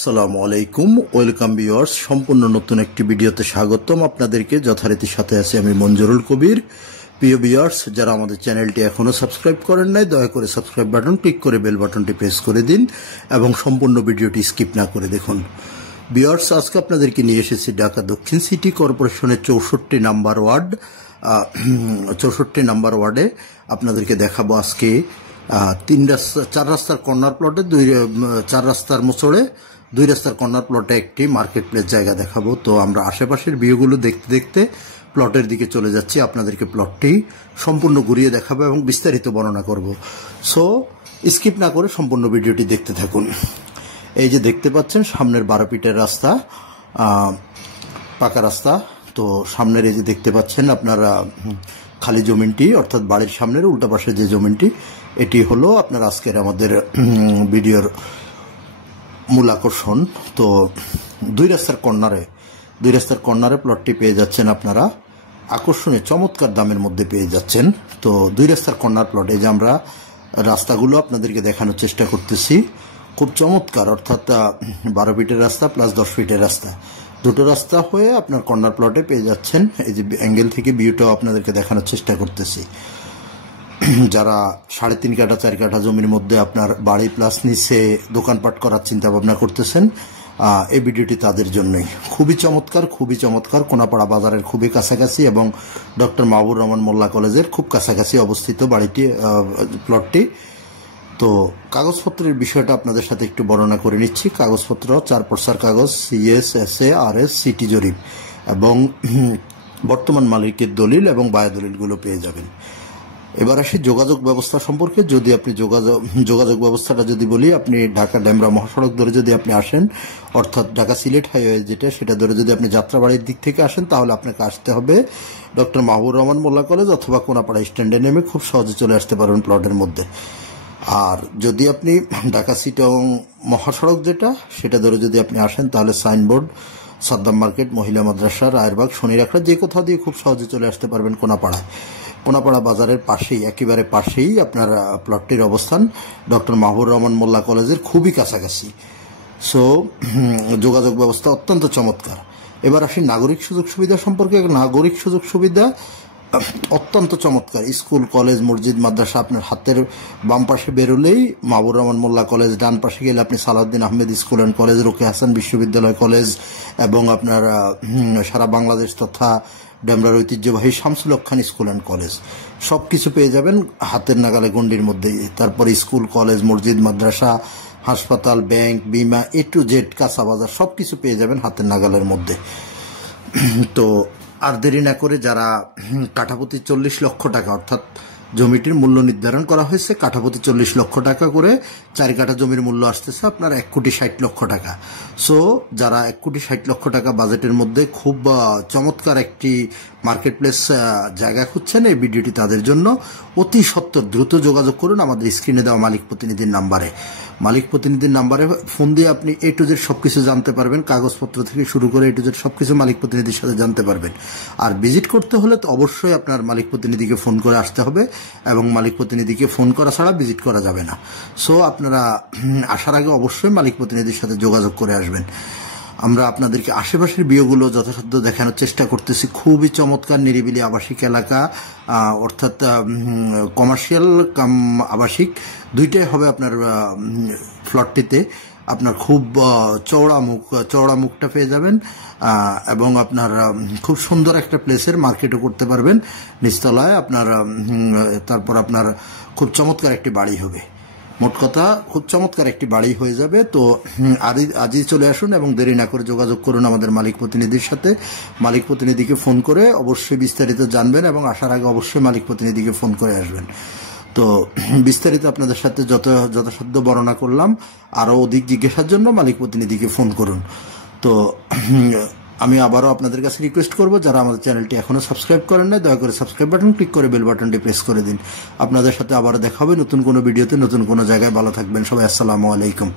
আসসালামু আলাইকুম, welcome viewers. সম্পূর্ণ নতুন একটি ভিডিওতে স্বাগতম আপনাদেরকে। যথারীতির সাথে আছি আমি মঞ্জুরুল কবির। প্রিয় ভিউয়ার্স, যারা আমাদের চ্যানেলটি এখনো সাবস্ক্রাইব করেন নাই, দয়া করে সাবস্ক্রাইব বাটন ক্লিক করে বেল বাটনটি প্রেস করে দিন এবং সম্পূর্ণ ভিডিওটি স্কিপ না করে দেখুন। ভিউয়ার্স, আজকে আপনাদেরকে নিয়ে এসেছি ঢাকা দক্ষিণ সিটি কর্পোরেশনের 64 নাম্বার ওয়ার্ডে আপনাদেরকে দেখাবো আজকে 4 রাস্তার কর্নার প্লটে 4 রাস্তার মোচড়ে 2 রাস্তার কর্নার প্লটে একটি মার্কেট প্লেস জায়গা দেখাবো। তো আমরা আশেপাশের ভিউগুলো দেখতে দেখতে প্লটের দিকে চলে যাচ্ছি। আপনাদেরকে প্লটটি সম্পূর্ণ ঘুরিয়ে দেখাবো এবং বিস্তারিত বর্ণনা করব। সো স্কিপ না করে সম্পূর্ণ ভিডিওটি দেখতে থাকুন। এই যে দেখতে পাচ্ছেন সামনের 12 ফিটের রাস্তা, পাকা রাস্তা। তো সামনের এই যে দেখতে পাচ্ছেন আপনারা খালি জমিনটি, অর্থাৎ বাড়ির সামনের উল্টা পাশে যে জমিনটি, এটি হলো আপনার আজকের আমাদের ভিডিওর মূল আকর্ষণ। তো 2 রাস্তার কর্নারে প্লটটি পেয়ে যাচ্ছেন আপনারা আকর্ষণীয় চমৎকার দামের মধ্যে পেয়ে যাচ্ছেন। তো 2 রাস্তার কর্নার প্লটে যে আমরা রাস্তাগুলো আপনাদেরকে দেখানোর চেষ্টা করতেছি, খুব চমৎকার, অর্থাৎ 12 ফিটের রাস্তা প্লাস 10 ফিটের রাস্তা, দুটো রাস্তা হয়ে আপনার কর্নার প্লটে পেয়ে যাচ্ছেন। এই যে অ্যাঙ্গেল থেকে ভিউটাও আপনাদেরকে দেখানোর চেষ্টা করতেছি। যারা 3.5 কাঠা 4 কাঠা জমির মধ্যে আপনার বাড়ি প্লাস নিচে দোকানপাট করার চিন্তা ভাবনা করতেছেন, এই ভিডিওটি তাদের জন্যই। খুবই চমৎকার, কোনাপাড়া বাজারের খুবই কাছাকাছি এবং ডক্টর মাহবুব রহমান মোল্লা কলেজের খুব কাছাকাছি অবস্থিত বাড়িটি, প্লটটি। তো কাগজপত্রের বিষয়টা আপনাদের সাথে একটু বর্ণনা করে নিচ্ছি। কাগজপত্র 4 পর্সার কাগজ, সিএস, এসএ, আরএস, সিটি জরিপ এবং বর্তমান মালিকের দলিল এবং বায়া দলিলগুলো পেয়ে যাবেন। এবার আসি যোগাযোগ ব্যবস্থা সম্পর্কে। যদি আপনি যোগাযোগ ব্যবস্থাটা যদি বলি, আপনি ঢাকা ডেমরা মহাসড়ক ধরে যদি আপনি আসেন, অর্থাৎ ঢাকা সিলেট হাইওয়ে যেটা, সেটা ধরে যদি আপনি যাত্রাবাড়ির দিক থেকে আসেন, তাহলে আপনাকে আসতে হবে ডক্টর মাহবুব রহমান মোল্লা কলেজ অথবা কোনাপাড়া স্ট্যান্ডে নেমে খুব সহজে চলে আসতে পারবেন প্লটের মধ্যে। আর যদি আপনি ঢাকা সিটং মহাসড়ক যেটা, সেটা ধরে যদি আপনি আসেন, তাহলে সাইনবোর্ড, সাদ্দাম মার্কেট, মহিলা মাদ্রাসা, রায়েরবাগ, শনিরাখড়া, যে কোথাও দিয়ে খুব সহজে চলে আসতে পারবেন কোনাপাড়া বাজারের পাশেই, একেবারে পাশেই আপনার প্লটটির অবস্থান ডক্টর মাহবুব রহমান মোল্লা কলেজের খুবই কাছাকাছি। সো যোগাযোগ ব্যবস্থা অত্যন্ত চমৎকার। এবার আসি নাগরিক সুযোগ সুবিধা সম্পর্কে। নাগরিক সুযোগ সুবিধা অত্যন্ত চমৎকার। স্কুল, কলেজ, মসজিদ, মাদ্রাসা আপনার হাতের বাম পাশে বেরোলেই মাহবুব রহমান মোল্লা কলেজ, ডান পাশে গেলে আপনি Salauddin Ahmed school and college, রোকে হাসান বিশ্ববিদ্যালয় কলেজ এবং আপনার সারা বাংলাদেশ তথা ডেমরার ঐতিহ্যবাহী Shamsul Haque Khan school and college, সব কিছু পেয়ে যাবেন হাতের নাগালে গণ্ডির মধ্যেই। তারপর স্কুল, কলেজ, মসজিদ, মাদ্রাসা, হাসপাতাল, ব্যাংক, বিমা, এ টু জেড, কাঁচা বাজার, সব কিছু পেয়ে যাবেন হাতের নাগালের মধ্যে। তো আর দেরি না করে, যারা কাঠাপ্রতি 40 লক্ষ টাকা, অর্থাৎ জমিটির মূল্য নির্ধারণ করা হয়েছে কাঠাপ্রতি 40 লক্ষ টাকা করে, 4 কাঠা জমির মূল্য আসতেছে আপনার 1,60,00,000 টাকা। সো যারা 1,60,00,000 টাকা বাজেটের মধ্যে খুব চমৎকার একটি মার্কেট প্লেস জায়গা খুঁজছেন, এই ভিডিওটি তাদের জন্য। অতি সত্বর দ্রুত যোগাযোগ করুন আমাদের স্ক্রিনে দেওয়া মালিক প্রতিনিধির নাম্বারে ফোন দিয়ে আপনি এ টু জেড সবকিছু জানতে পারবেন। কাগজপত্র থেকে শুরু করে এ টু জেড সবকিছু মালিক প্রতিনিধির সাথে জানতে পারবেন। আর ভিজিট করতে হলে তো অবশ্যই আপনার মালিক প্রতিনিধিকে ফোন করে আসতে হবে এবং মালিক প্রতিনিধিকে ফোন করা ছাড়া ভিজিট করা যাবে না। সো আপনারা আসার আগে অবশ্যই মালিক প্রতিনিধির সাথে যোগাযোগ করে আসবেন। আমরা আপনাদেরকে আশেপাশের ভিউগুলো যথাসাধ্য দেখানোর চেষ্টা করতেছি। খুবই চমৎকার নিরিবিলি আবাসিক এলাকা, অর্থাৎ কমার্শিয়াল কাম আবাসিক দুইটাই হবে আপনার প্লটটিতে। আপনার খুব চওড়া মুখটা পেয়ে যাবেন এবং আপনার খুব সুন্দর একটা প্লেসের মার্কেটও করতে পারবেন নিচতলায় আপনার। তারপর আপনার খুব চমৎকার একটি বাড়ি হবে। মোট কথা খুব চমৎকার একটি বাড়ি হয়ে যাবে। তো আজই চলে আসুন এবং দেরি না করে যোগাযোগ করুন আমাদের মালিক প্রতিনিধির সাথে। মালিক প্রতিনিধিকে ফোন করে অবশ্যই বিস্তারিত জানবেন এবং আসার আগে অবশ্যই মালিক প্রতিনিধিকে ফোন করে আসবেন। তো বিস্তারিত আপনাদের সাথে যথাসাধ্য বর্ণনা করলাম। আরও অধিক জিজ্ঞাসার জন্য মালিক প্রতিনিধিকে ফোন করুন। তো আমি আবারও আপনাদের কাছে রিকোয়েস্ট করব, যারা আমাদের চ্যানেলটি এখনো সাবস্ক্রাইব করেন না, দয়া করে সাবস্ক্রাইব বাটন ক্লিক করে বেল বাটনটি প্রেস করে দিন। আপনাদের সাথে আবারও দেখা হবে নতুন কোনো ভিডিওতে, নতুন কোনো জায়গায়। ভালো থাকবেন সবাই। আসসালামু আলাইকুম।